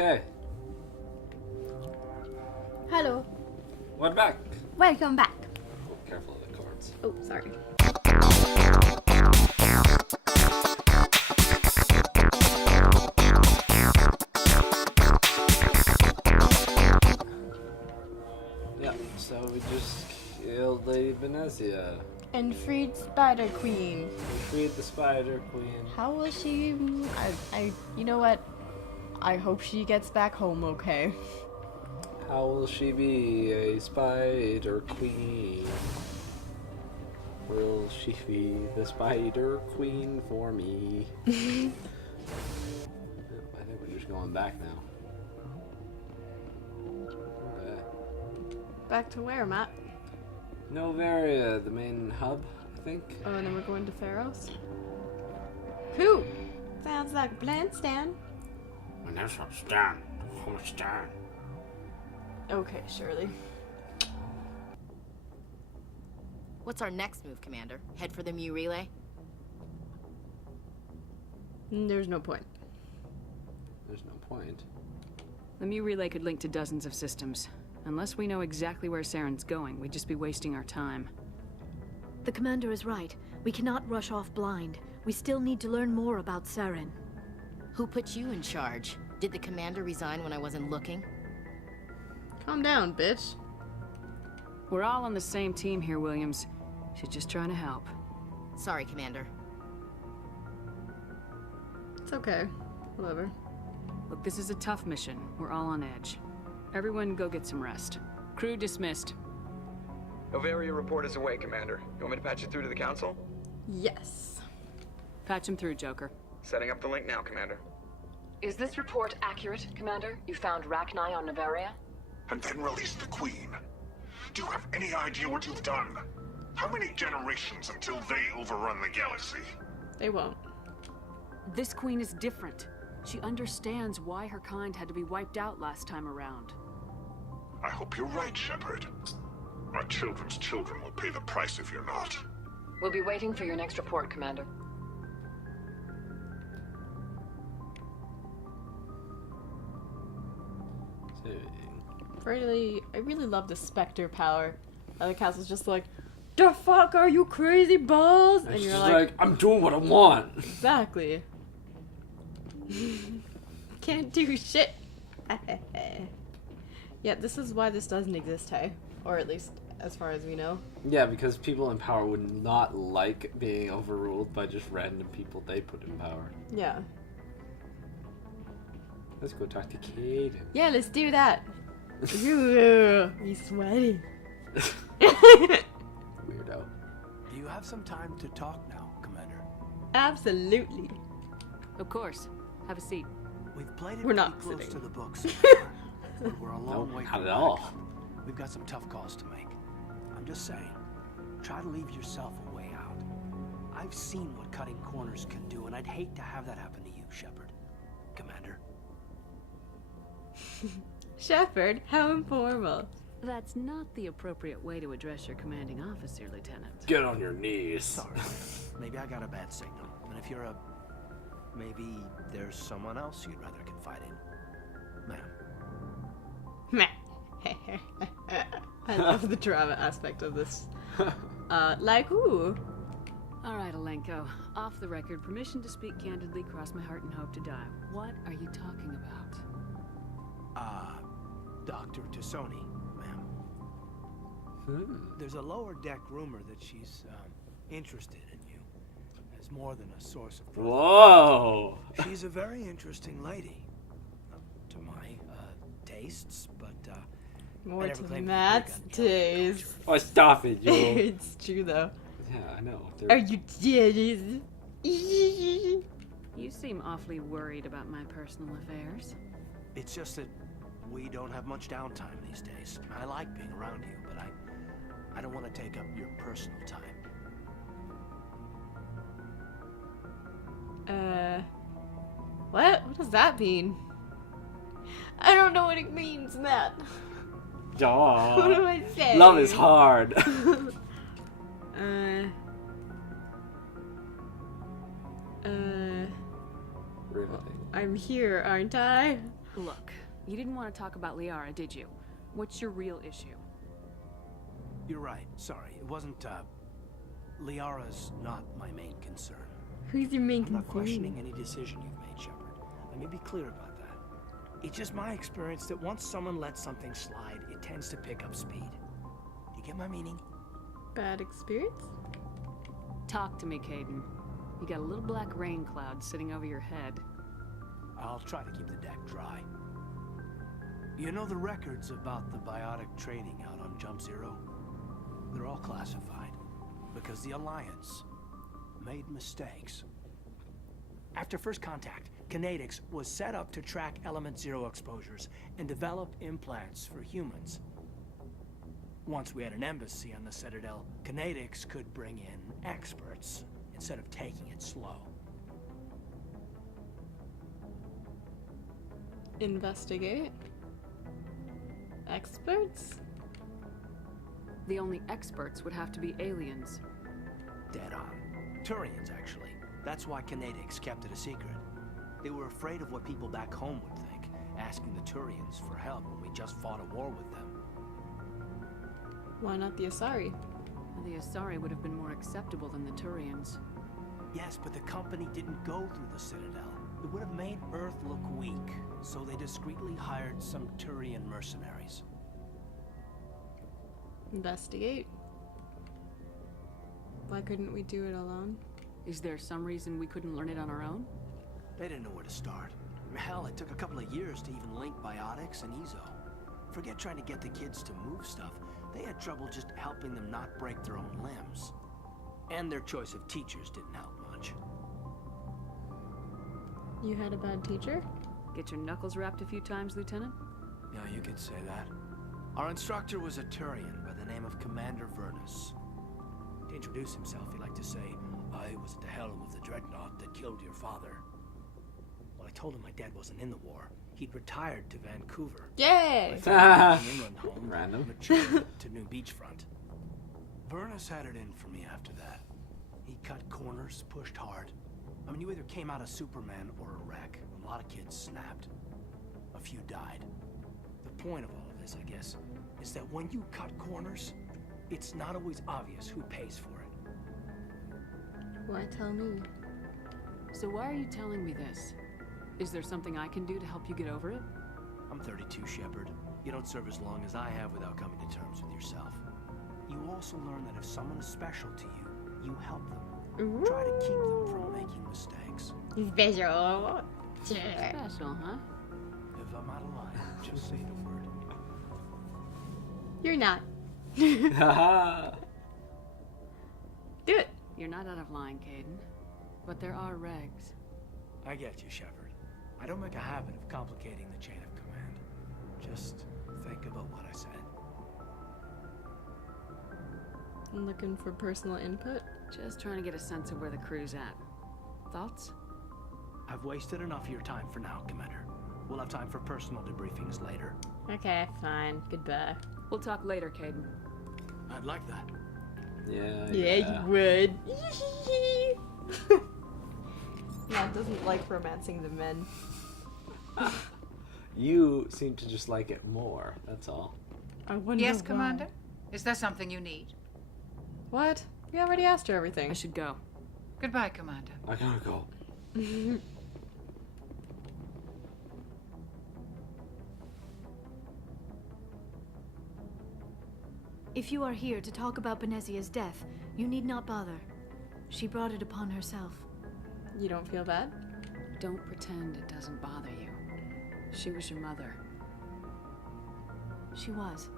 Okay. Hello. We're back. Welcome back. Oh, careful of the cords. Oh, sorry. Yeah, so we just killed Lady Venezia. And freed Spider Queen. We freed the Spider Queen. How will she... you know what? I hope she gets back home okay. How will she be a Spider Queen? Will she be the Spider Queen for me? I think we're just going back now. Okay. Back to where, Matt? Novaria, the main hub, I think. Oh, and then we're going to Pharos? Who? Sounds like a plan, Stan. And that's not Stan. Oh, Stan. Okay, Shirley. What's our next move, Commander? Head for the Mu relay? There's no point. There's no point. The Mu relay could link to dozens of systems. Unless we know exactly where Saren's going, we'd just be wasting our time. The commander is right. We cannot rush off blind. We still need to learn more about Saren. Who put you in charge? Did the commander resign when I wasn't looking? Calm down, bitch. We're all on the same team here, Williams. She's just trying to help. Sorry, Commander. It's okay. Whatever. Look, this is a tough mission. We're all on edge. Everyone go get some rest. Crew dismissed. Novaria report is away, Commander. You want me to patch you through to the Council? Yes. Patch him through, Joker. Setting up the link now, Commander. Is this report accurate, Commander? You found Rachni on Novaria? And then release the Queen. Do you have any idea what you've done? How many generations until they overrun the galaxy? They won't. This queen is different. She understands why her kind had to be wiped out last time around. I hope you're right, Shepard. Our children's children will pay the price if you're not. We'll be waiting for your next report, Commander. I really love the Spectre power. And the castle's just like, the fuck are you crazy balls? And It's you're just like, I'm doing what I want. exactly. Can't do shit. Yeah, this is why this doesn't exist, hey? Or at least as far as we know. Yeah, because people in power would not like being overruled by just random people they put in power. Yeah. Let's go talk to Caden. Yeah, let's do that. He's sweaty. Weirdo. Do you have some time to talk now, Commander? Absolutely. Of course. Have a seat. We've played it We're not pretty close sitting. to the books so far, but we're a long Nope, way not from at the all. action. We've got some tough calls to make. I'm just saying, try to leave yourself a way out. I've seen what cutting corners can do, and I'd hate to have that happen to you, Shepard. Commander. Shepard, how informal. That's not the appropriate way to address your commanding officer, Lieutenant. Get on your knees. Sorry. Maybe I got a bad signal. And if you're a... maybe there's someone else you'd rather confide in. Ma'am. I love the drama aspect of this. Like who? All right, Alenko. Off the record, permission to speak candidly, cross my heart and hope to die. What are you talking about? Dr. Tassoni, ma'am. There's a lower deck rumor that she's interested in you as more than a source of Whoa! She's a very interesting lady, to my tastes, but More I never to claimed to be Matt's big on killing taste. culture. Oh, stop it, you. It's true though. Yeah, I know. Are you jealous? You seem awfully worried about my personal affairs. It's just that we don't have much downtime these days. I like being around you, but I don't want to take up your personal time. What? What does that mean? I don't know what it means, Matt. Aw. What do I say? Love is hard. I'm here, aren't I? Look, you didn't want to talk about Liara, did you? What's your real issue? You're right. Sorry. It wasn't, Liara's not my main concern. Who's your main I'm not concern? questioning any decision you've made, Shepard. Let me be clear about that. It's just my experience that once someone lets something slide, it tends to pick up speed. Do you get my meaning? Bad experience? Talk to me, Caden. You got a little black rain cloud sitting over your head. I'll try to keep the deck dry. You know the records about the biotic trading out on Jump Zero? They're all classified because the Alliance made mistakes. After first contact, Kinetics was set up to track Element Zero exposures and develop implants for humans. Once we had an embassy on the Citadel, Kinetics could bring in experts instead of taking it slow. Investigate? Experts? The only experts would have to be aliens. Dead on. Turians, actually. That's why Kinetics kept it a secret. They were afraid of what people back home would think, asking the Turians for help when we just fought a war with them. Why not the Asari? The Asari would have been more acceptable than the Turians. Yes, but the company didn't go through the Citadel. It would have made Earth look weak, so they discreetly hired some Turian mercenaries. Investigate. Why couldn't we do it alone? Is there some reason we couldn't learn it on our own? They didn't know where to start. Hell, it took a couple of years to even link biotics and Ezo. Forget trying to get the kids to move stuff. They had trouble just helping them not break their own limbs. And their choice of teachers didn't help much. You had a bad teacher? Get your knuckles rapped a few times, Lieutenant? Yeah, you could say that. Our instructor was a Turian by the name of Commander Vernus. To introduce himself, he liked to say, "I was at the helm of the dreadnought that killed your father." Well, I told him my dad wasn't in the war. He'd retired to Vancouver. Yay! My father was an inland home, Random. matured to New Beachfront. Vernus had it in for me after that. He cut corners, pushed hard. I mean, you either came out a Superman or a wreck. A lot of kids snapped. A few died. The point of all of this, I guess, is that when you cut corners, it's not always obvious who pays for it. Why tell me? So why are you telling me this? Is there something I can do to help you get over it? I'm 32, Shepard. You don't serve as long as I have without coming to terms with yourself. You also learn that if someone is special to you, you help them. Try to keep them from making mistakes. Special. Special, huh? If I'm out of line, just say the word. You're not. Haha. Do it. You're not out of line, Caden. But there are regs. I get you, Shepard. I don't make a habit of complicating the chain of command. Just think about what I said. I'm looking for personal input. Just trying to get a sense of where the crew's at. Thoughts? I've wasted enough of your time for now, Commander. We'll have time for personal debriefings later. Okay, fine. Goodbye. We'll talk later, Caden. I'd like that. Yeah, you would. Matt doesn't like romancing the men. You seem to just like it more, that's all. I wonder Yes, why. Commander? Is there something you need? What? We already asked her everything. I should go. Goodbye, Commander. I gotta go. If you are here to talk about Benezia's death, you need not bother. She brought it upon herself. You don't feel bad? Don't pretend it doesn't bother you. She was your mother. She was.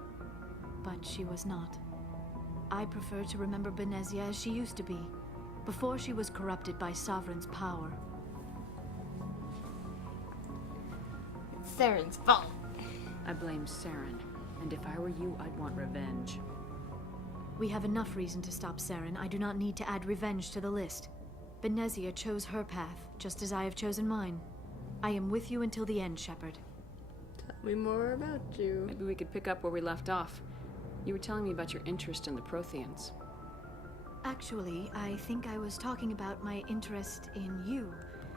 But she was not. I prefer to remember Benezia as she used to be, before she was corrupted by Sovereign's power. It's Saren's fault. I blame Saren. And if I were you, I'd want revenge. We have enough reason to stop Saren. I do not need to add revenge to the list. Benezia chose her path, just as I have chosen mine. I am with you until the end, Shepard. Tell me more about you. Maybe we could pick up where we left off. You were telling me about your interest in the Protheans. Actually, I think I was talking about my interest in you.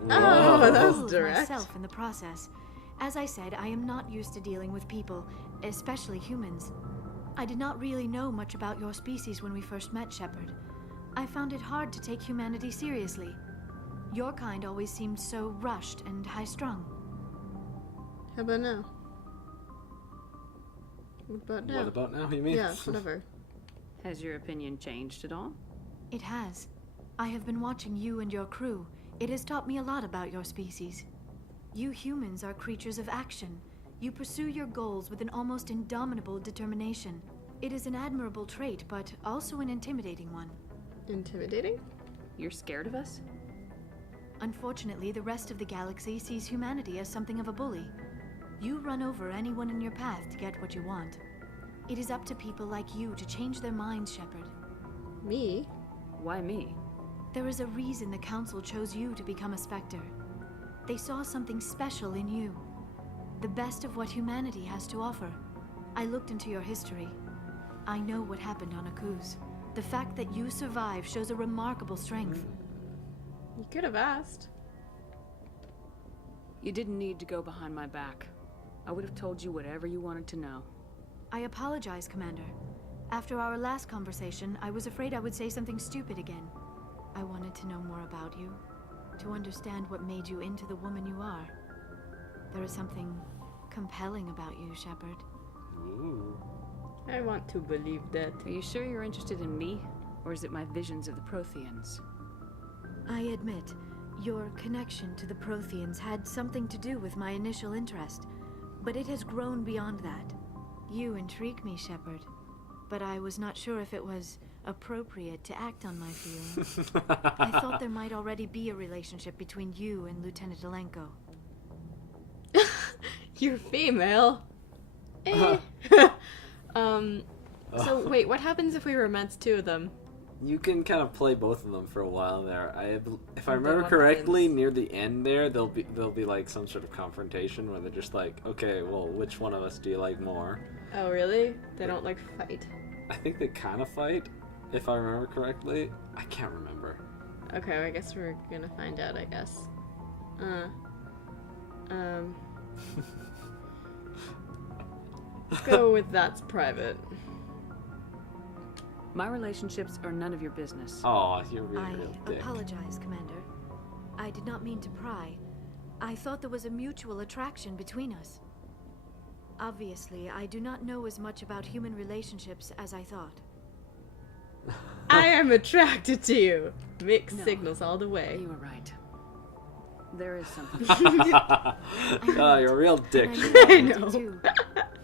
Oh, that was Fooled direct. myself in the process. As I said, I am not used to dealing with people, especially humans. I did not really know much about your species when we first met, Shepard. I found it hard to take humanity seriously. Your kind always seemed so rushed and high-strung. How about now? What about now? What about now, you mean? Yeah, whatever. Has your opinion changed at all? It has. I have been watching you and your crew. It has taught me a lot about your species. You humans are creatures of action. You pursue your goals with an almost indomitable determination. It is an admirable trait, but also an intimidating one. Intimidating? You're scared of us? Unfortunately, the rest of the galaxy sees humanity as something of a bully. You run over anyone in your path to get what you want. It is up to people like you to change their minds, Shepard. Me? Why me? There is a reason the Council chose you to become a Spectre. They saw something special in you. The best of what humanity has to offer. I looked into your history. I know what happened on Akuz. The fact that you survived shows a remarkable strength. You could have asked. You didn't need to go behind my back. I would have told you whatever you wanted to know. I apologize, Commander. After our last conversation, I was afraid I would say something stupid again. I wanted to know more about you, to understand what made you into the woman you are. There is something compelling about you, Shepard. Ooh. I want to believe that. Are you sure you're interested in me? Or is it my visions of the Protheans? I admit, your connection to the Protheans had something to do with my initial interest, but it has grown beyond that. You intrigue me, Shepard, but I was not sure if it was appropriate to act on my feelings. I thought there might already be a relationship between you and Lieutenant Alenko. You're female. So wait, what happens if we romance two of them? You can kind of play both of them for a while there. If I And then remember what correctly, happens? near the end there, there'll be like some sort of confrontation where they're just like, okay, well, which one of us do you like more? Oh, really? They don't like fight. I think they kind of fight, if I remember correctly. I can't remember. Okay, I guess we're gonna find out, I guess. Let's go with that's private. My relationships are none of your business. Oh, you're really I a real dick. apologize, Commander. I did not mean to pry. I thought there was a mutual attraction between us. Obviously, I do not know as much about human relationships as I thought. I am attracted to you. Mixed No. signals all the way. You were right. There is something. Oh, you're a real dick. And Siobhan. I know. too.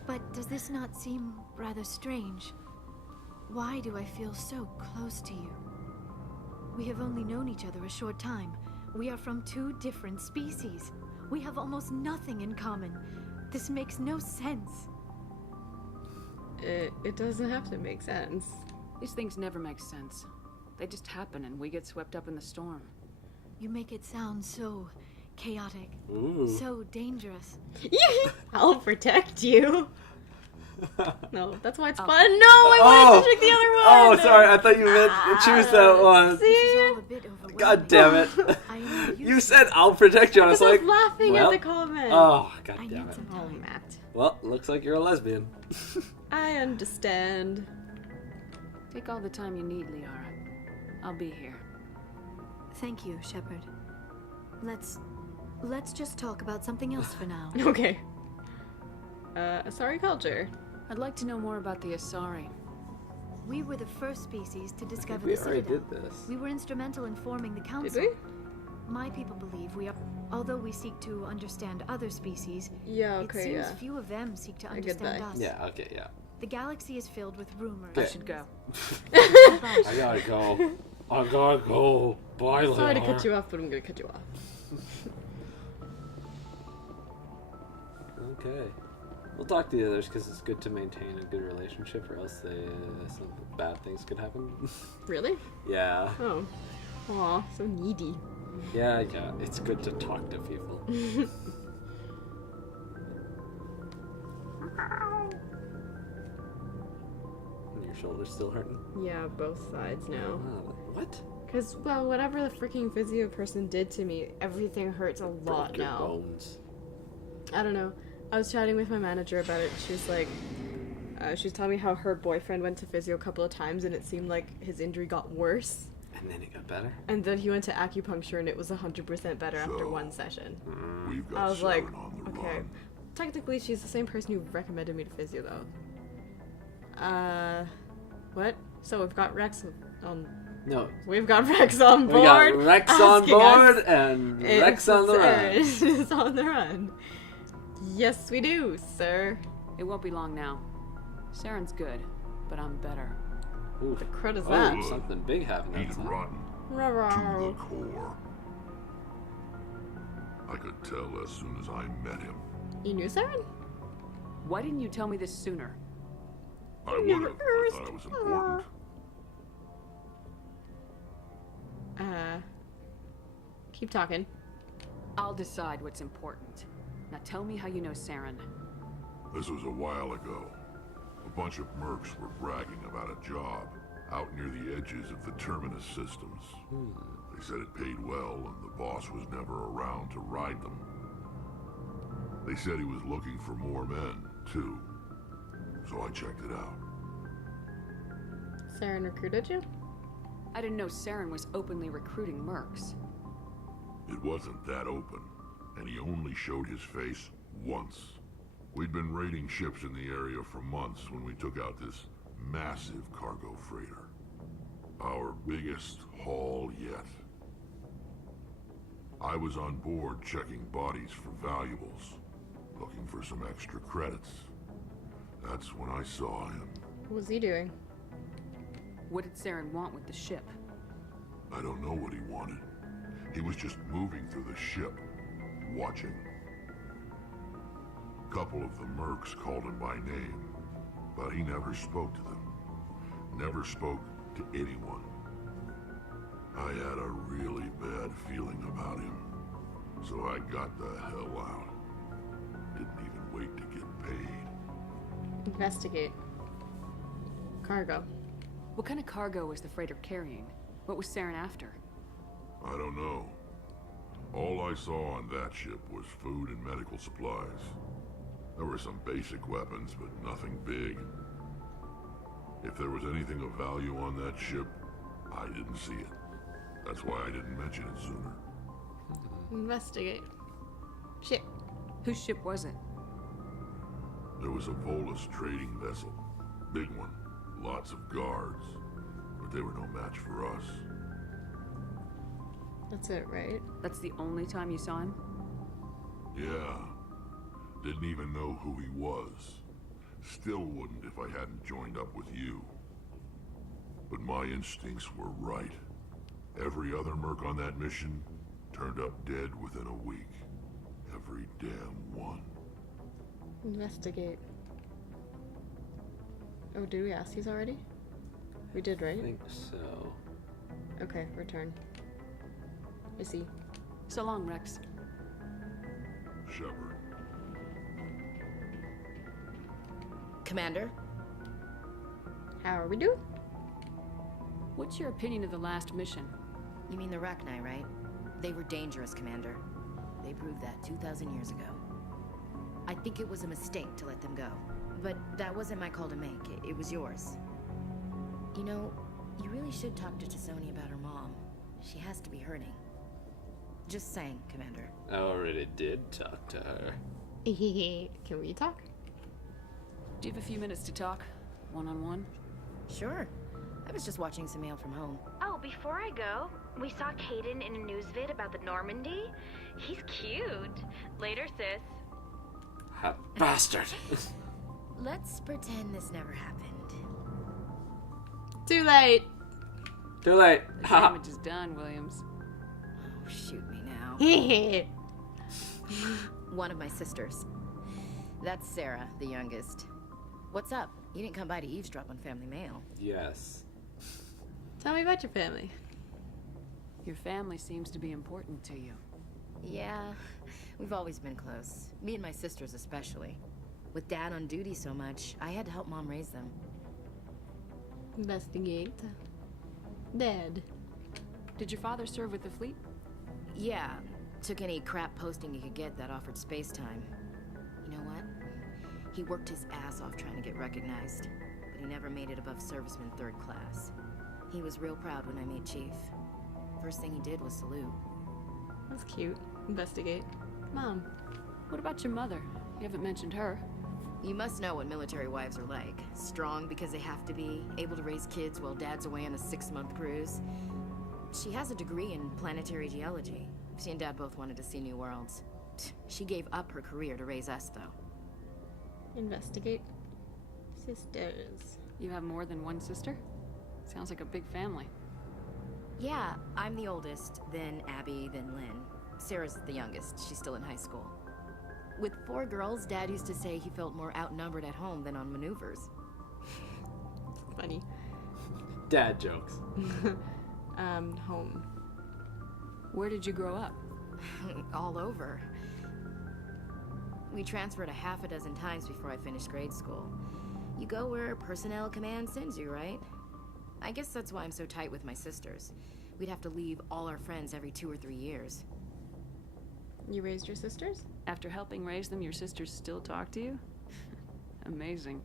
But does this not seem rather strange? Why do I feel so close to you? We have only known each other a short time. We are from two different species. We have almost nothing in common. This makes no sense. It doesn't have to make sense. These things never make sense. They just happen and we get swept up in the storm. You make it sound so chaotic, Ooh. so dangerous. I'll protect you. No, that's why it's fun. No, I wanted to pick the other one. Oh, sorry. I thought you meant choose that one. This is all a bit overwhelming. God damn it. I am You used said I'll protect you. I was I was like, laughing well, at the comment. oh, god I damn need it. some Oh, time. Matt. Well, looks like you're a lesbian. I understand. Take all the time you need, Liara. I'll be here. Thank you, Shepard. Let's just talk about something else for now. Okay. Sorry, culture. I'd like to know more about the Asari. We were the first species to discover we the already Citadel. did this. We were instrumental in forming the Did Council. we? My people believe we are. Although we seek to understand other species, Yeah, it okay, seems yeah. few of them seek to A understand goodbye. us. Yeah, okay, yeah. The galaxy is filled with rumors. I should go. But I gotta go. I gotta go. Bye, Sorry to Leonard. cut you off, but I'm gonna cut you off. Okay. We'll talk to the others because it's good to maintain a good relationship, or else some bad things could happen. Really? Yeah. Oh. Aw, so needy. Yeah, it's good to talk to people. Your shoulder's still hurting? Yeah, both sides now. Oh, what? Because, well, whatever the freaking physio person did to me, everything hurts a lot Broke your now. bones. I don't know. I was chatting with my manager about it. She was like, she was telling me how her boyfriend went to physio a couple of times and it seemed like his injury got worse. And then it got better? And then he went to acupuncture and it was 100% better after one session. We've got I was like, Saren on the okay. run. Technically, she's the same person who recommended me to physio, though. What? So we've got Rex on... No. We've got Rex on board. We got Rex on asking board us and if Rex on the run. Saren is on the run. Yes, we do, sir. It won't be long now. Saren's good, but I'm better. Ooh, The crud is that? oh, something big happened He's outside. rotten to Rawr. the core. I could tell as soon as I met him. You knew Saren? Why didn't you tell me this sooner? I would have. I thought it was important. Keep talking. I'll decide what's important. Now tell me how you know Saren. This was a while ago. A bunch of mercs were bragging about a job out near the edges of the Terminus systems. They said it paid well and the boss was never around to ride them. They said he was looking for more men, too. So I checked it out. Saren recruited you? I didn't know Saren was openly recruiting mercs. It wasn't that open, and he only showed his face once. We'd been raiding ships in the area for months when we took out this massive cargo freighter. Our biggest haul yet. I was on board checking bodies for valuables, looking for some extra credits. That's when I saw him. What was he doing? What did Saren want with the ship? I don't know what he wanted. He was just moving through the ship, watching. A couple of the mercs called him by name, but he never spoke to them. Never spoke to anyone. I had a really bad feeling about him, so I got the hell out. Didn't even wait to get paid. Investigate. Cargo. What kind of cargo was the freighter carrying? What was Saren after? I don't know. All I saw on that ship was food and medical supplies. There were some basic weapons, but nothing big. If there was anything of value on that ship, I didn't see it. That's why I didn't mention it sooner. Investigate. Shit. Whose ship was it? There was a Volus trading vessel. Big one. Lots of guards. But they were no match for us. That's it, right? That's the only time you saw him? Yeah. Didn't even know who he was. Still wouldn't if I hadn't joined up with you. But my instincts were right. Every other merc on that mission turned up dead within a week. Every damn one. Investigate. Oh, did we ask these already? We did, right? I think so. Okay, return. I see. So long, Rex. Shepard. Commander? How are we doing? What's your opinion of the last mission? You mean the Rachni, right? They were dangerous, Commander. They proved that 2,000 years ago. I think it was a mistake to let them go. But that wasn't my call to make. It was yours. You know, you really should talk to T'Soni about her mom. She has to be hurting. Just saying, Commander. I already did talk to her. Can we talk? Do you have a few minutes to talk? One-on-one? Sure. I was just watching some mail from home. Oh, before I go, we saw Caden in a news vid about the Normandy. He's cute. Later, sis. Hot bastard. Let's pretend this never happened. Too late. Too late. The Ha. damage is done, Williams. Oh, shoot me now. Hehe. One of my sisters. That's Sarah, the youngest. What's up? You didn't come by to eavesdrop on family mail. Yes. Tell me about your family. Your family seems to be important to you. Yeah, we've always been close. Me and my sisters especially. With Dad on duty so much, I had to help Mom raise them. Investigate. Dead. Did your father serve with the fleet? Yeah, took any crap posting he could get that offered space time. He worked his ass off trying to get recognized, but he never made it above serviceman 3rd class. He was real proud when I made Chief. First thing he did was salute. That's cute. Investigate. Mom. What about your mother? You haven't mentioned her. You must know what military wives are like. Strong because they have to be, able to raise kids while dad's away on a 6-month cruise. She has a degree in planetary geology. She and dad both wanted to see new worlds. She gave up her career to raise us, though. Investigate. Sisters. You have more than one sister? Sounds like a big family. Yeah, I'm the oldest, then Abby, then Lynn. Sarah's the youngest. She's still in high school. With 4 girls, Dad used to say he felt more outnumbered at home than on maneuvers. Funny. Dad jokes. Home. Where did you grow up? All over. We transferred a half a dozen times before I finished grade school. You go where personnel command sends you, right? I guess that's why I'm so tight with my sisters. We'd have to leave all our friends every 2 or 3 years. You raised your sisters? After helping raise them, your sisters still talk to you? Amazing.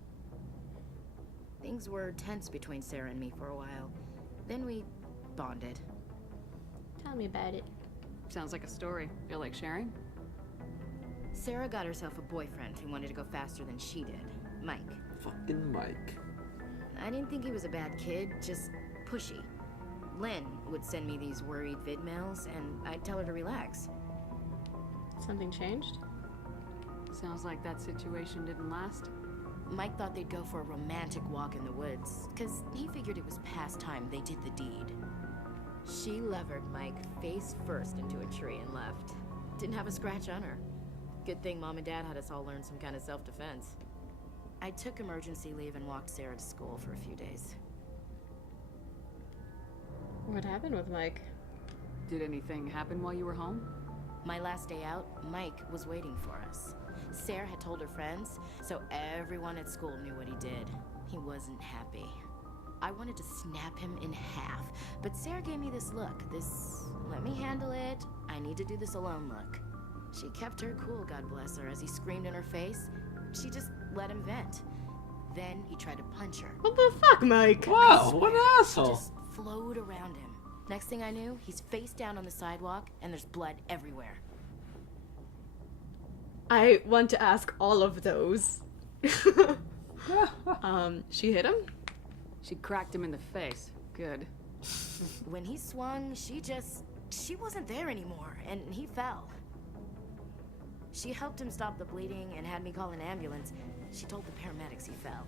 Things were tense between Sarah and me for a while. Then we bonded. Tell me about it. Sounds like a story. Feel like sharing? Sarah got herself a boyfriend who wanted to go faster than she did. Mike. Fucking Mike. I didn't think he was a bad kid, just pushy. Lynn would send me these worried vid mails, and I'd tell her to relax. Something changed? Sounds like that situation didn't last. Mike thought they'd go for a romantic walk in the woods, because he figured it was past time they did the deed. She levered Mike face first into a tree and left. Didn't have a scratch on her. Good thing Mom and Dad had us all learn some kind of self-defense. I took emergency leave and walked Sarah to school for a few days. What happened with Mike? Did anything happen while you were home? My last day out, Mike was waiting for us. Sarah had told her friends, so everyone at school knew what he did. He wasn't happy. I wanted to snap him in half, but Sarah gave me this look, this let me handle it, I need to do this alone look. She kept her cool, God bless her, as he screamed in her face. She just let him vent. Then he tried to punch her. What the fuck, Mike? Wow, what an asshole. Just flowed around him. Next thing I knew, he's face down on the sidewalk, and there's blood everywhere. I want to ask all of those. She hit him? She cracked him in the face. Good. When he swung, she wasn't there anymore, and he fell. She helped him stop the bleeding and had me call an ambulance. She told the paramedics he fell.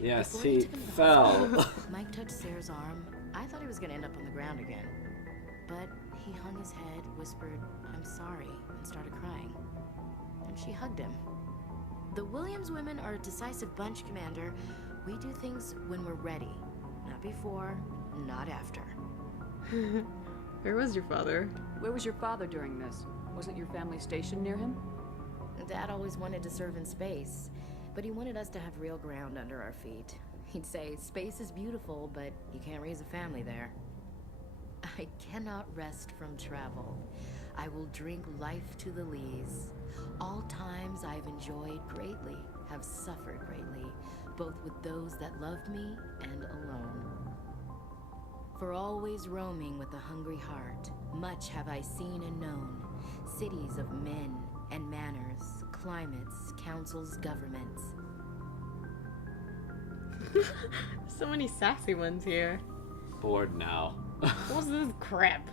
Yes, Before he took him to the fell. hospital, Mike touched Sarah's arm. I thought he was gonna end up on the ground again. But he hung his head, whispered, "I'm sorry," and started crying. And she hugged him. The Williams women are a decisive bunch, Commander. We do things when we're ready. Not before, not after. Where was your father? Where was your father during this? Wasn't your family stationed near him? Dad always wanted to serve in space, but he wanted us to have real ground under our feet. He'd say, space is beautiful, but you can't raise a family there. I cannot rest from travel. I will drink life to the lees. All times I've enjoyed greatly, have suffered greatly, both with those that loved me and alone. For always roaming with a hungry heart, much have I seen and known, cities of men and manners, climates, councils, governments. So many sassy ones here. Bored now. What's this crap?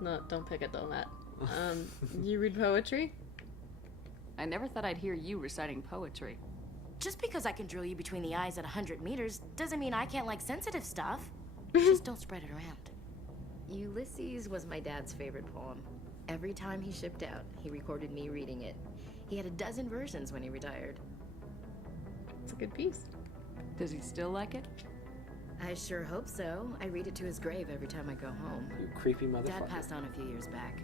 No, don't pick it on that. You read poetry? I never thought I'd hear you reciting poetry. Just because I can drill you between the eyes at 100 meters doesn't mean I can't like sensitive stuff. Just don't spread it around. Ulysses was my dad's favorite poem. Every time he shipped out, he recorded me reading it. He had a dozen versions when he retired. It's a good piece. Does he still like it? I sure hope so. I read it to his grave every time I go home. You creepy motherfucker. Dad passed on a few years back.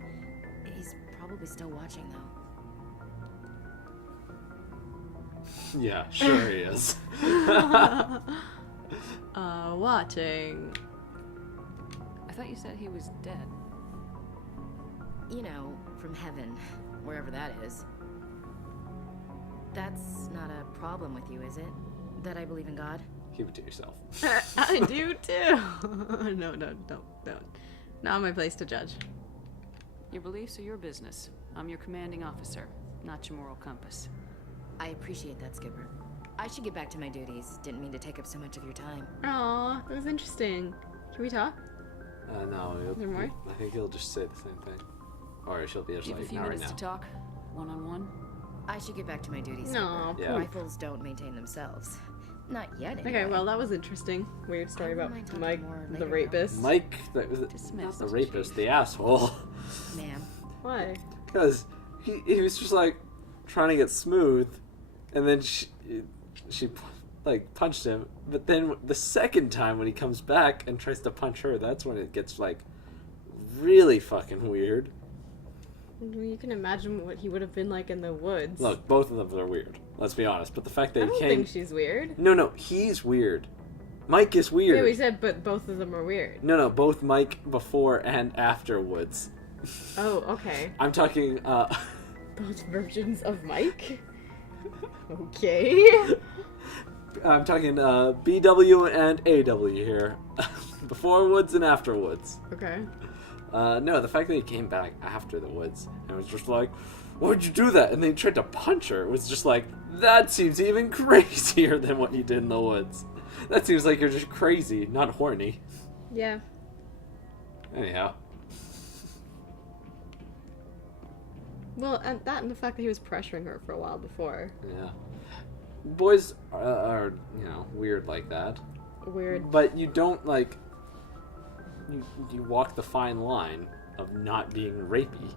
He's probably still watching, though. Yeah, sure he is. Watching. I thought you said he was dead. You know, from heaven, wherever that is. That's not a problem with you, is it? That I believe in God? Keep it to yourself. I do too. No, don't. Not my place to judge. Your beliefs are your business. I'm your commanding officer, not your moral compass. I appreciate that, Skipper. I should get back to my duties. Didn't mean to take up so much of your time. Aw, that was interesting. Can we talk? No. Is there more? I think he'll just say the same thing. Or she'll be just Do you have a like, few not right minutes now. to talk? One-on-one? I should get back to my duties. No, Skipper. Yeah. Rifles don't maintain themselves. Not yet, anyway. Okay, well, that was interesting. Weird story about wouldn't mind Mike, talking more the later, rapist. Mike, that was not Dismissed, the rapist, Chief. the asshole. Ma'am. Why? Because he was just like trying to get smooth, and then she like punched him. But then the second time when he comes back and tries to punch her, that's when it gets like really fucking weird. You can imagine what he would have been like in the woods. Look, both of them are weird. Let's be honest. But the fact that I he don't came. think she's weird. No, he's weird. Mike is weird. Yeah, we said, but both of them are weird. No, both Mike before and after Woods. Oh, okay. I'm talking, Both versions of Mike? Okay. I'm talking, BW and AW here. Before Woods and after Woods. Okay. No, the fact that he came back after the Woods and was just like, why'd you do that? And then he tried to punch her. It was just like, that seems even crazier than what you did in the Woods. That seems like you're just crazy, not horny. Yeah. Anyhow. Well, and the fact that he was pressuring her for a while before. Yeah. Boys are, weird like that. Weird. But you don't, like... You walk the fine line of not being rapey.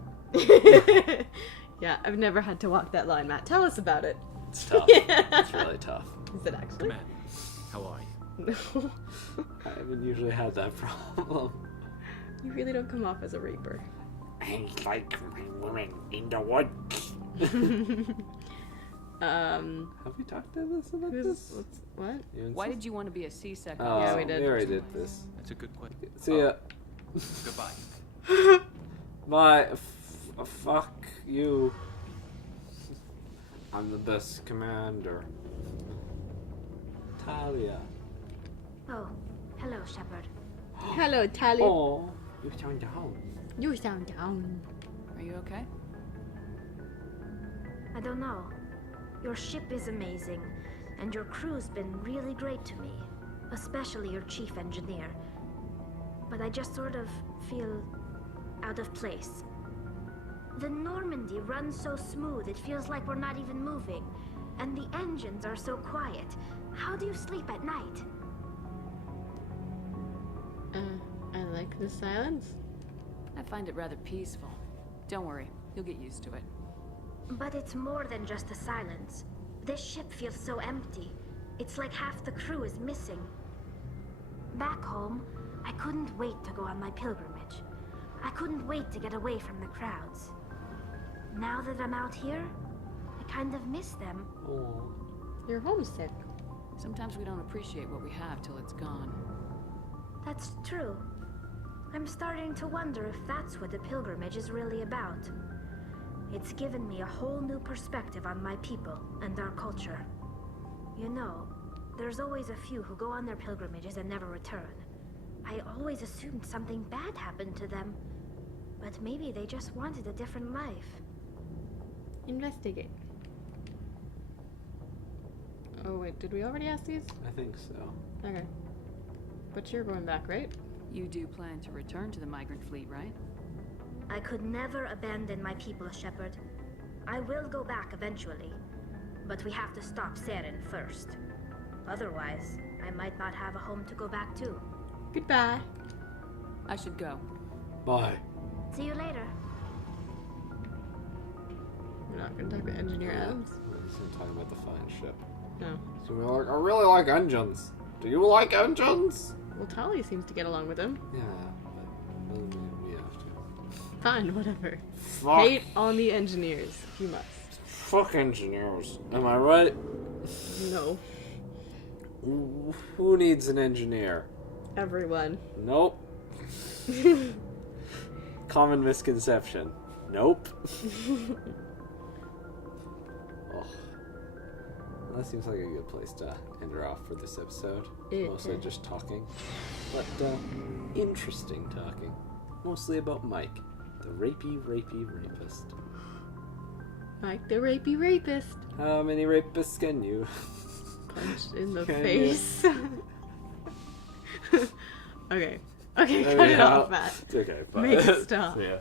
Yeah, I've never had to walk that line, Matt. Tell us about it. It's tough. It's really tough. Is it actually? Commander, how are you? No. I haven't usually had that problem. You really don't come off as a raper. I like my women in the woods. Have we talked to this about this? What? Why did you want to be a C-section? Oh, Yeah, we did. We already did this. That's a good question. See ya. Goodbye. Bye. Fuck you. I'm the best commander. Talia. Oh, hello, Shepard. Hello, Talia. Oh, you sound down. You sound down. Are you okay? I don't know. Your ship is amazing, and your crew's been really great to me, especially your chief engineer. But I just sort of feel out of place. The Normandy runs so smooth, it feels like we're not even moving. And the engines are so quiet. How do you sleep at night? I like the silence. I find it rather peaceful. Don't worry, you'll get used to it. But it's more than just the silence. This ship feels so empty. It's like half the crew is missing. Back home, I couldn't wait to go on my pilgrimage. I couldn't wait to get away from the crowds. Now that I'm out here, I kind of miss them. Oh. You're homesick. Sometimes we don't appreciate what we have till it's gone. That's true. I'm starting to wonder if that's what the pilgrimage is really about. It's given me a whole new perspective on my people and our culture. You know, there's always a few who go on their pilgrimages and never return. I always assumed something bad happened to them. But maybe they just wanted a different life. Investigate. Oh wait, did we already ask these? I think so. Okay. But you're going back, right? You do plan to return to the migrant fleet, right? I could never abandon my people, Shepard. I will go back eventually. But we have to stop Saren first. Otherwise, I might not have a home to go back to. Goodbye. I should go. Bye. See you later. We're not gonna talk to Engineer Adams? We're just gonna talk about the flying ship. No. So we're like, I really like engines. Do you like engines? Well, Talia seems to get along with him. Yeah, but doesn't mean we have to. Fine, whatever. Fuck. Hate on the engineers, if you must. Fuck engineers. Am I right? No. Who needs an engineer? Everyone. Nope. Common misconception. Nope. Oh. That seems like a good place to end her off for this episode. It Mostly is. just talking. But, interesting talking. Mostly about Mike, the rapey rapist. Mike the rapey rapist. How many rapists can you? Punch in the Can face. Okay. Okay, I cut mean, it off, Matt. Okay, bye. Make it stop. So, yeah.